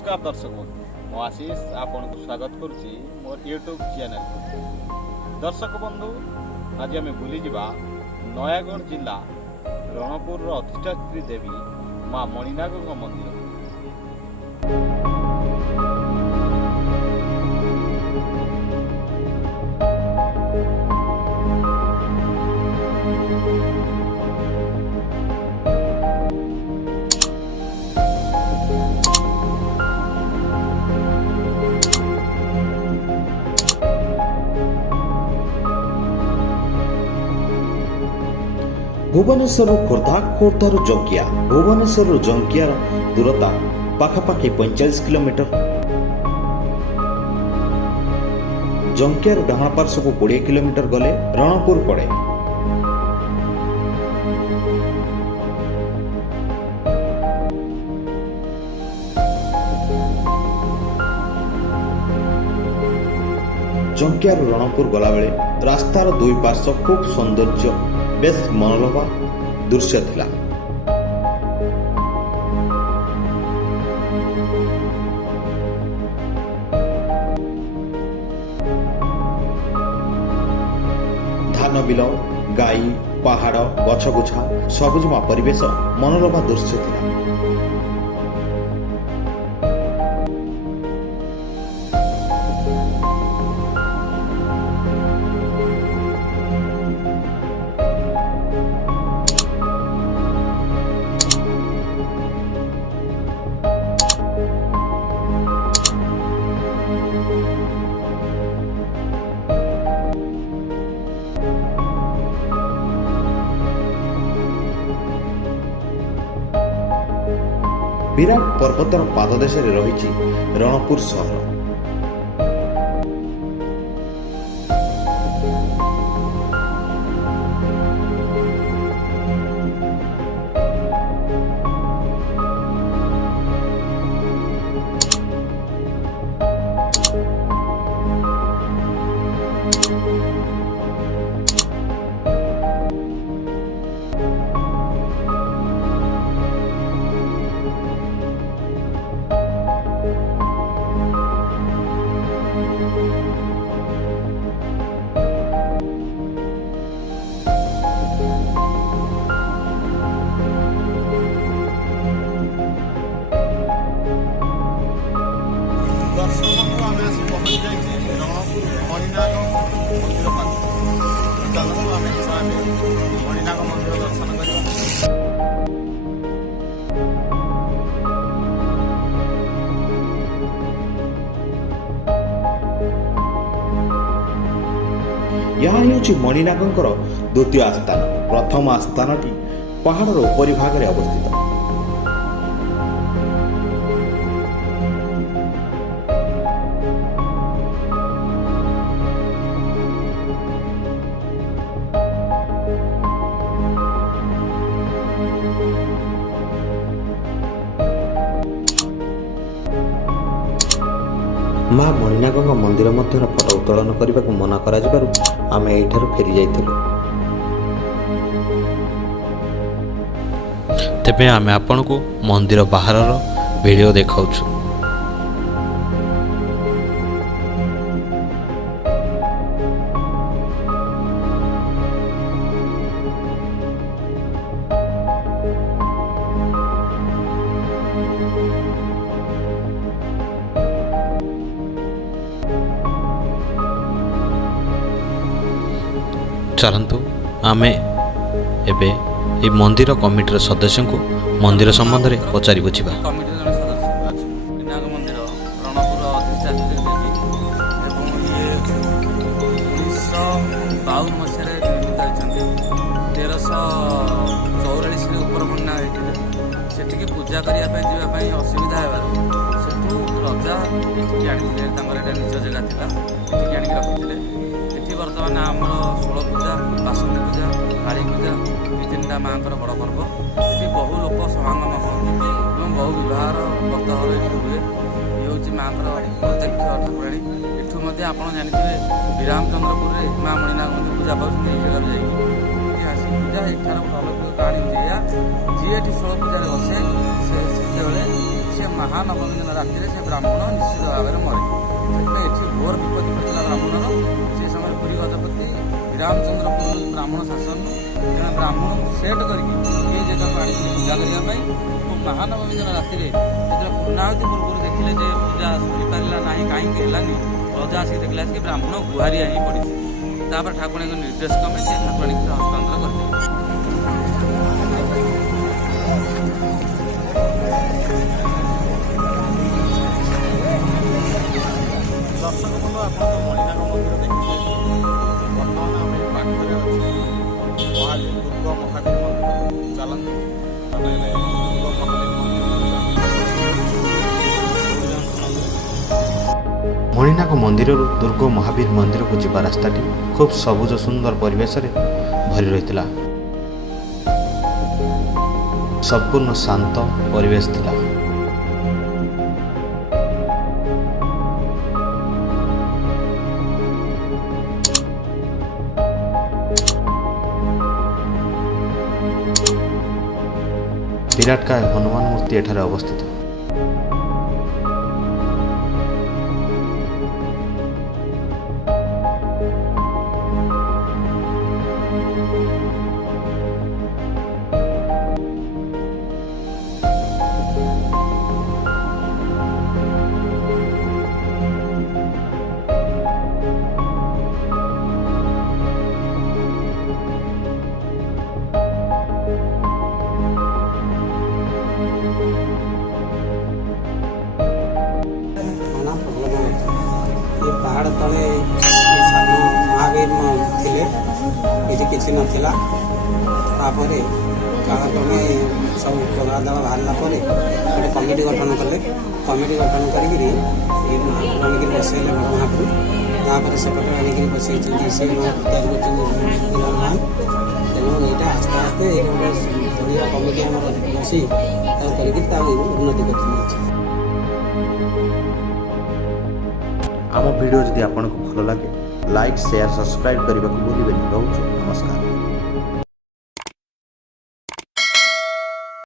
नमस्कार दर्शक बंधु मु आशीष आपन को स्वागत करुच्ची मोर यूट्यूब चैनल। दर्शक बंधु आज आम बुली जा नयागढ़ जिला रणपुर अधिष्ठात्री देवी माँ मणिनाग मंदिर। भुवनेश्वर खोर्धा खोर्धार जंकिया भुवनेश्वर जंकियार दूरता पाखापाखि 45 किलोमीटर। जंकियार डाहाण पार्श्व को 20 किलोमीटर गले रणपुर पड़े। जंकियार रणपुर गला बेले रास्तार दुई पार्श्व खूब सौंदर्य बेस मनोलोभा दृश्य थिला। धान बिल गाई पहाड़ गछगुछा सबुजमा परिवेश मनोलोभा दृश्य थिला। विराट पर्वतर पाददेश रही रणपुर सहर। यहाँ ହେଉଛି ମଣିନାଗଙ୍କର द्वितीय आस्थान। प्रथम आस्थानटी पहाड़र उपरी भाग में अवस्थित। माँ मणिनाग मंदिर मध्य फटो उत्तोलन करने को मना कर आम यू फेरी जाइलु। तेबे आमे आपण को मंदिर बाहर वीडियो देखाउछु। चलतु आमे एबे ए मंदिर कमिटीर सदस्य को मंदिर संबंध में पचारि बुझिबा। कमिटी जन सदस्य मणिनाग मंदिर रणपुर अधिष्ठात्री देवी एवं ये 1952 मसीह निर्मित होती 1344 उपर बन्या होती पूजा करने जावाई असुविधा सेठू रजा ये आनी निज जगह था ये आनिक रखी ये बर्तमान आमर 16 पूजा बासुनी पूजा काली पूजा ये 3टा माँ बड़ पर्व ये बहु लोक समागम करते और बहु विवाह व्रतहर ये हुए। ये हूँ माँ प्रत्यक्ष ठाकुराणी। एठू आप जानते विरामचंद्रपुर में माँ मणिनाग मंदिर पूजा पाँच जगह जाइए आसिक पूजा एठार अलौकिक कहानी जी 16 पूजा बसे से ମହାନବମୀ ଦିନ ରାତିରେ ସେ ବ୍ରାହ୍ମଣ ନିଶ୍ଚିତ ଭାବରେ ମରେ। ସେଥିପାଇଁ ଏଠି ଘୋର ବିପତ୍ତି ପଡ଼ିଥିଲା ବ୍ରାହ୍ମଣର। ସେ ସମୟରେ ପୁରୀ ଗଜପତି ବିରାମଚନ୍ଦ୍ରପୁର ବ୍ରାହ୍ମଣ ଶାସନରୁ ଜଣେ ବ୍ରାହ୍ମଣଙ୍କୁ ସେଟ୍ କରିକି ଏ ଜାଗାକୁ ଆଣିଥିଲେ ପୂଜା କରିବା ପାଇଁ। ଏବଂ ମହାନବମୀ ଦିନ ରାତିରେ ଯେତେବେଳେ ପୂର୍ଣ୍ଣାହୁତି ପୂର୍ବରୁ ଦେଖିଲେ ଯେ ପୂଜା ସରିପାରିଲା ନାହିଁ, କାହିଁକି ହେଲାନି, ରଜା ଆସିକି ଦେଖିଲା ଆସିକି ବ୍ରାହ୍ମଣ ଗୁହାରିଆ ହିଁ ପଡ଼ିଛି। ତାପରେ ଠାକୁରାଣୀଙ୍କ ନିର୍ଦ୍ଦେଶ କ୍ରମେ ସେ ଠାକୁରାଣୀଙ୍କୁ ସେ ହସ୍ତାନ୍ତର କରିଥିଲେ। ଦର୍ଶକ ବନ୍ଧୁ, ଆପଣ ତ ମଣିନାଗ ମନ୍ଦିର ଦେଖିଛନ୍ତି। ବର୍ତ୍ତମାନ ଆମେ ପାଖରେ ଅଛି ଦୁର୍ଗ ମହାବୀର ମନ୍ଦିର। ଚାଲନ୍ତୁ ଆମେ ଏବେ ଦୁର୍ଗ ମହାବୀର ମନ୍ଦିରକୁ ଯିବା। ମଣିନାଗ ମନ୍ଦିରରୁ ଦୁର୍ଗ ମହାବୀର ମନ୍ଦିରକୁ ଯିବା ରାସ୍ତାଟି ଖୁବ୍ ସବୁଜ ସୁନ୍ଦର ପରିବେଶରେ ଭରି ରହିଥିଲା। ସମ୍ପୂର୍ଣ୍ଣ ଶାନ୍ତ ପରିବେଶ ଥିଲା। ବିରାଟକାୟ ହନୁମାନ ମୂର୍ତ୍ତି ଏଠାରେ ଅବସ୍ଥିତ। ये पहाड़ तले सान महावीर थे ये किसी नाला तापर कालक्रमे सब प्रभाव बाहर गोटे कमिटी गठन कले। कमिटी गठन करी बसैले महाप्रभु तापर सेपटे आनिक बसई से तैयारी कर तेणु यहाँ आस्ते आस्ते ये गोटे बढ़िया कमिटी आम बसी कर उन्नति कर। आम वीडियो जदि आपको भल लगे लाइक शेयर सब्सक्राइब करने को भूलिए। नमस्कार।